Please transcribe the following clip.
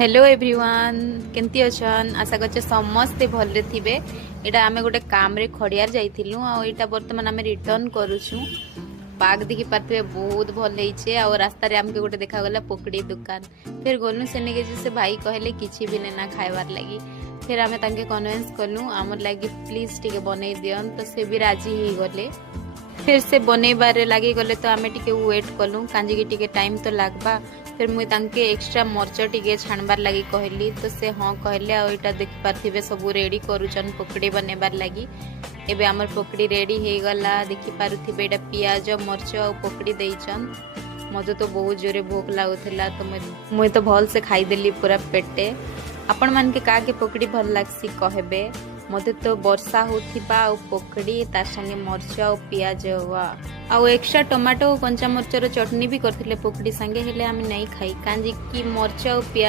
Hello everyone केमती अछन आशा करछे समस्ते भलरे थिबे। एटा आमे गोटे काम रे खड़ियार जाइथिलु आ एटा वर्तमान आमे रिटर्न करूछु। बाग देखि पारथिबे बहुत भल हेइछे आ रास्ता रे हमके गोटे देखा गला पकड़ी दुकान। फिर गोलनु सेने के से भाई कहले किछि भी नेना खाइबार लागि। फिर आमे तांके कन्विंस कलु हमर लागि प्लीज टिके बनै दियन तो से भी राजी ही गले। फिर से बनैबार लगी गले तो आमे टिके वेट कलु कांजी की टिके टाइम तो लागबा। फिर मुई तांके एक्स्ट्रा मर्च टिके छाणबार लगी कहली तो से हाँ कहले आ एटा देख पारथिबे सब रेडी करूचन पकड़ी बनैबार लगी। एबे हमर पकड़ी रेडी हे गला देखि पारुथिबे एटा पियाज मर्च आ पकड़ी देइचन। मजे तो बहुत जोरे भूख लागुथिला तो मुई तो भल से खाई देली पूरा पेटे। आपण मान के का के पकड़ी भल लागसी कहबे। मते तो वर्षा होथिबा आ पकड़ी तार संगे मर्च आ पियाज आ एक्स्ट्रा टमाटो कंचा मर्चर चटनी भी करथिले पकड़ी संगे हेले आमी नहीं खाई कांजी की मर्च आ पियाज